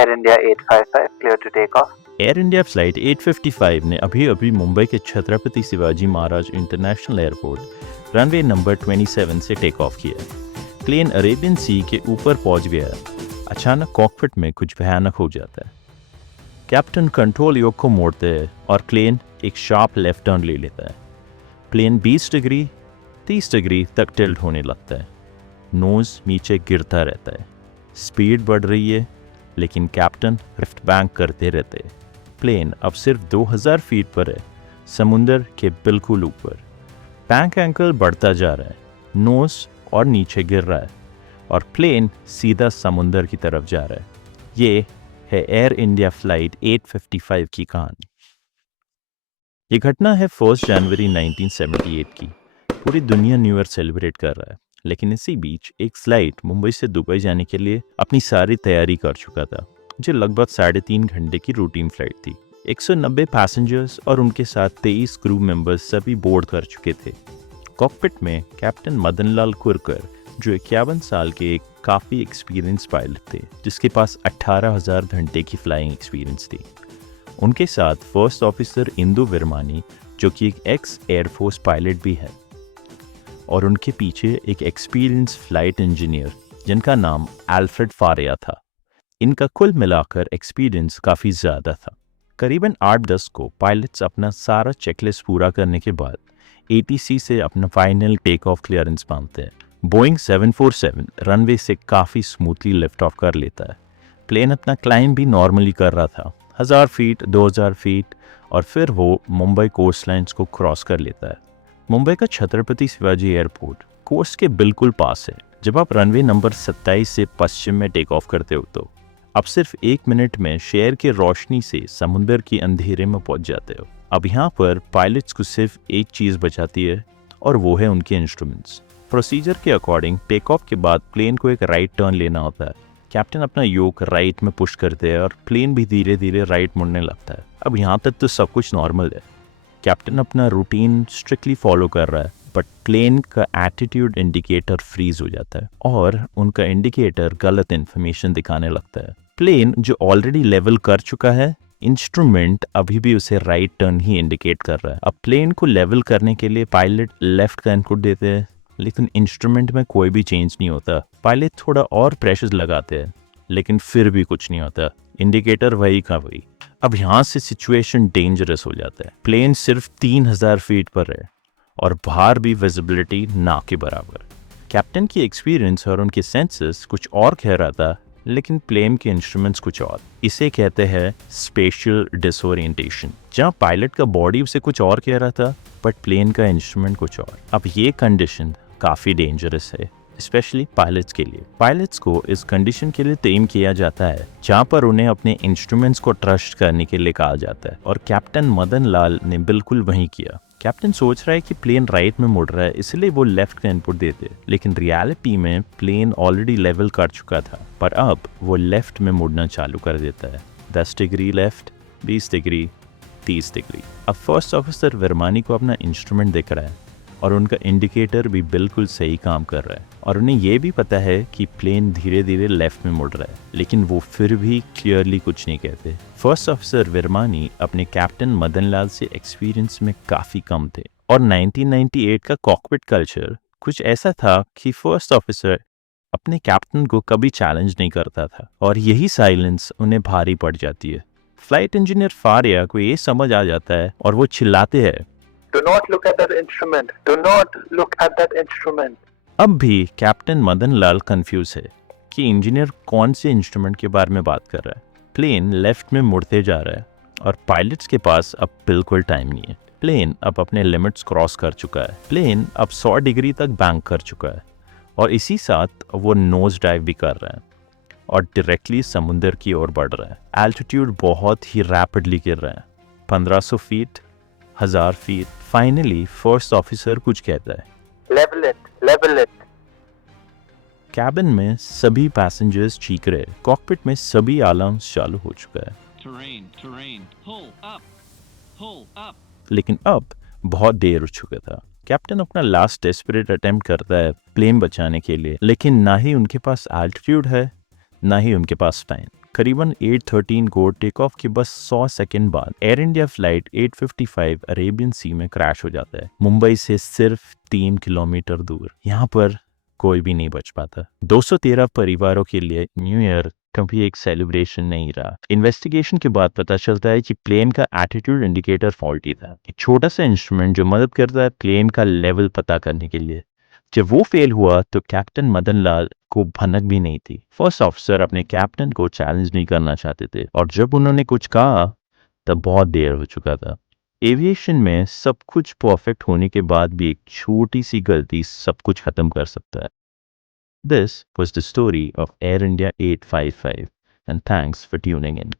Air India 855, clear to take off. Air India flight 855 ने अभी अभी मुंबई के Chhatrapati Shivaji Maharaj international airport runway number 27 से टेक ऑफ किया। प्लेन अरेबियन सी के ऊपर पहुंच गया। अचानक कॉकपिट में कुछ भयानक हो जाता है। कैप्टन कंट्रोल योक को मोड़ते हैं और प्लेन एक शार्प लेफ्ट टर्न ले लेता है। प्लेन 20 डिग्री 30 डिग्री तक टिल्ट होने लगता है। नोज नीचे गिरता रहता है। स्पीड बढ़ रही है, लेकिन कैप्टन लिफ्ट बैंक करते रहते हैं। प्लेन अब सिर्फ 2000 फीट पर है, समुंदर के बिल्कुल ऊपर। बैंक एंगल बढ़ता जा रहा है, नोज और नीचे गिर रहा है और प्लेन सीधा समुंदर की तरफ जा रहा है। ये है एयर इंडिया फ्लाइट 855 की कहानी। ये घटना है 1 जनवरी 1978 की। पूरी दुनिया न्यू ईयर सेलिब्रेट कर रहा है, लेकिन इसी बीच एक फ्लाइट मुंबई से दुबई जाने के लिए अपनी सारी तैयारी कर चुका था, जो लगभग 3.5 घंटे की रूटीन फ्लाइट थी। 190 पैसेंजर्स और उनके साथ 23 क्रू मेंबर्स सभी बोर्ड कर चुके थे। कॉकपिट में कैप्टन मदन लाल कुरकर, जो 51 साल के एक काफ़ी एक्सपीरियंस पायलट थे, जिसके पास 18,000 घंटे की फ्लाइंग एक्सपीरियंस थी। उनके साथ फर्स्ट ऑफिसर इंदु विरमानी, जो कि एक एक्स एयरफोर्स पायलट भी है, और उनके पीछे एक एक्सपीरियंस फ्लाइट इंजीनियर जिनका नाम अल्फ्रेड फारिया था। इनका कुल मिलाकर एक्सपीरियंस काफ़ी ज़्यादा था। करीबन 8-10 को पायलट्स अपना सारा चेकलिस्ट पूरा करने के बाद ATC से अपना फाइनल टेक ऑफ क्लियरेंस मांगते हैं। बोइंग 747 रनवे से काफ़ी स्मूथली लिफ्ट ऑफ कर लेता है। प्लेन अपना क्लाइंब भी नॉर्मली कर रहा था, 1000 फीट 2000 फीट, और फिर वो मुंबई कोस्ट लाइन्स को क्रॉस कर लेता है। मुंबई का छत्रपति शिवाजी एयरपोर्ट कोस्ट के बिल्कुल पास है। जब आप रनवे नंबर 27 से पश्चिम में टेक ऑफ करते हो तो अब सिर्फ 1 मिनट में शहर के रोशनी से समुंदर के अंधेरे में पहुंच जाते हो। अब यहाँ पर पायलट्स को सिर्फ एक चीज़ बचाती है, और वो है उनके इंस्ट्रूमेंट्स। प्रोसीजर के अकॉर्डिंग टेक ऑफ के बाद प्लेन को एक राइट टर्न लेना होता है। कैप्टन अपना योक राइट में पुश करते हैं और प्लेन भी धीरे धीरे राइट मुड़ने लगता है। अब यहाँ तक तो सब कुछ नॉर्मल है। कैप्टन अपना रूटीन स्ट्रिक्टली फॉलो कर रहा है, बट प्लेन का एटीट्यूड इंडिकेटर फ्रीज हो जाता है और उनका इंडिकेटर गलत इन्फॉर्मेशन दिखाने लगता है। प्लेन जो ऑलरेडी लेवल कर चुका है, इंस्ट्रूमेंट अभी भी उसे राइट टर्न ही इंडिकेट कर रहा है। अब प्लेन को लेवल करने के लिए पायलट लेफ्ट का इनपुट देते हैं, लेकिन इंस्ट्रूमेंट में कोई भी चेंज नहीं होता। पायलट थोड़ा और प्रेशर लगाते हैं, लेकिन फिर भी कुछ नहीं होता। इंडिकेटर वही का वही। अब यहाँ से सिचुएशन डेंजरस हो जाता है। प्लेन सिर्फ 3000 फीट पर है और बाहर भी विजिबिलिटी ना के बराबर। कैप्टन की एक्सपीरियंस और उनके सेंसेस कुछ और कह रहा था, लेकिन प्लेन के इंस्ट्रूमेंट्स कुछ और। इसे कहते हैं स्पेशल डिसोरिएंटेशन, जहाँ पायलट का बॉडी उसे कुछ और कह रहा था, बट प्लेन का इंस्ट्रूमेंट कुछ और। अब ये कंडीशन काफ़ी डेंजरस है, स्पेशली पायलट्स के लिए। पायलट्स को इस कंडीशन के लिए ट्रेन किया जाता है जहाँ पर उन्हें अपने इंस्ट्रूमेंट्स को ट्रस्ट करने के लिए कहा जाता है, और कैप्टन मदन लाल ने बिल्कुल वही किया। कैप्टन सोच रहा है कि प्लेन राइट में मुड़ रहा है, इसलिए वो लेफ्ट का इनपुट देते, लेकिन रियलिटी में प्लेन ऑलरेडी लेवल कर चुका था, पर अब वो लेफ्ट में मुड़ना चालू कर देता है। 10 डिग्री लेफ्ट, 20 डिग्री, 30 डिग्री। अब फर्स्ट ऑफिसर विरमानी को अपना इंस्ट्रूमेंट दिख रहा है और उनका इंडिकेटर भी बिल्कुल सही काम कर रहा है, और उन्हें ये भी पता है कि प्लेन धीरे धीरे लेफ्ट में मुड़ रहा है, लेकिन वो फिर भी क्लियरली कुछ नहीं कहते। फर्स्ट ऑफिसर विरमानी अपने कैप्टन मदन लाल से एक्सपीरियंस में काफ़ी कम थे, और 1998 का कॉकपिट कल्चर कुछ ऐसा था कि फर्स्ट ऑफिसर अपने कैप्टन को कभी चैलेंज नहीं करता था, और यही साइलेंस उन्हें भारी पड़ जाती है। फ्लाइट इंजीनियर फारिया को ये समझ आ जाता है और वो चिल्लाते हैं, Do not look at that instrument. Do not look at that instrument. अब भी कैप्टन मदन लाल कंफ्यूज है कि इंजीनियर कौन से इंस्ट्रूमेंट के बारे में बात कर रहा है। प्लेन लेफ्ट में मुड़ते जा रहा है और पायलट्स के पास अब बिल्कुल टाइम नहीं है। प्लेन अब अपने लिमिट्स क्रॉस कर चुका है। प्लेन अब 100 डिग्री तक बैंक कर चुका है, और इसी साथ वो नोज डाइव भी कर रहा है और डायरेक्टली समुंदर की ओर बढ़ रहा है। एल्टीट्यूड बहुत ही रैपिडली गिर रहा है, 1500 feet, 1000 feet. Finally first officer कुछ कहता है, Level it. Level it. Cabin में सभी पैसेंजर्स चीख रहे। कॉकपिट में सभी अलार्म्स चालू हो चुका है। Terrain. Pull up. लेकिन अब बहुत देर हो चुका था। कैप्टन अपना लास्ट डेस्परेट अटेम्प्ट करता है प्लेन बचाने के लिए, लेकिन ना ही उनके पास एल्टीट्यूड है, ना ही उनके पास टाइम। करीबन 8:13 को टेक ऑफ के बस 100 सेकंड बाद एयर इंडिया फ्लाइट 855 अरेबियन सी में क्रैश हो जाता है, मुंबई से सिर्फ 3 किलोमीटर दूर। यहाँ पर कोई भी नहीं बच पाता। 213 परिवारों के लिए न्यू ईयर कभी एक सेलिब्रेशन नहीं रहा। इन्वेस्टिगेशन के बाद पता चलता है कि प्लेन का एटीट्यूड इंडिकेटर फॉल्टी था, एक छोटा सा इंस्ट्रूमेंट जो मदद करता है प्लेन का लेवल पता करने के लिए। जब वो फेल हुआ तो कैप्टन मदन लाल को भनक भी नहीं थी। फर्स्ट ऑफिसर अपने कैप्टन को चैलेंज नहीं करना चाहते थे, और जब उन्होंने कुछ कहा तब बहुत देर हो चुका था। एविएशन में सब कुछ परफेक्ट होने के बाद भी एक छोटी सी गलती सब कुछ खत्म कर सकता है। This was the story of Air India 855, and thanks for tuning in.